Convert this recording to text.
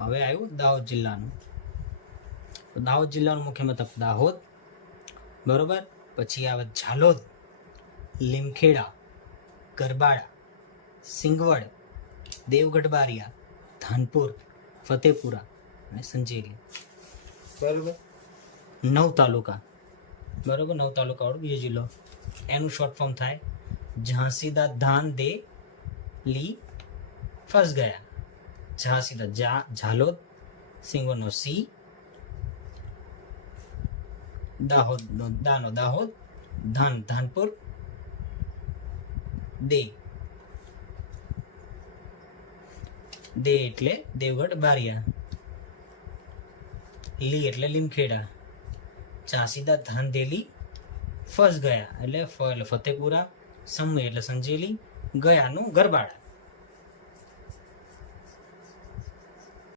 હવે આવ્યું દાહોદ જિલ્લાનું. તો દાહોદ જિલ્લાનું મુખ્ય મથક દાહોદ, બરોબર. પછી આવે ઝાલોદ, લીમખેડા, ગરબાડા, સિંગવડ, દેવગઢ બારિયા, ધાનપુર, ફતેપુરા અને સંજેલી. બરોબર. 9 તાલુકા, બરોબર. 9 તાલુકા વાળો બીજો જિલ્લો. એનું શોર્ટ ફોર્મ થાય ઝાંસીદા ધાન દે લી ફસ ગયા. ઝાંસીદા ઝાલોદ, સિંગવડનો સી, દાહોદનો દાનો દાહોદ, ધાન ધાનપુર, દે એટલે દેવગઢ બારિયા, લી એટલે લીમખેડા, ઝાંસીદા ધાન દેલી ફસ ગયા એટલે ફતેપુરા, સમય એટલે સંજેલી, ગયાનું ગરબાડા.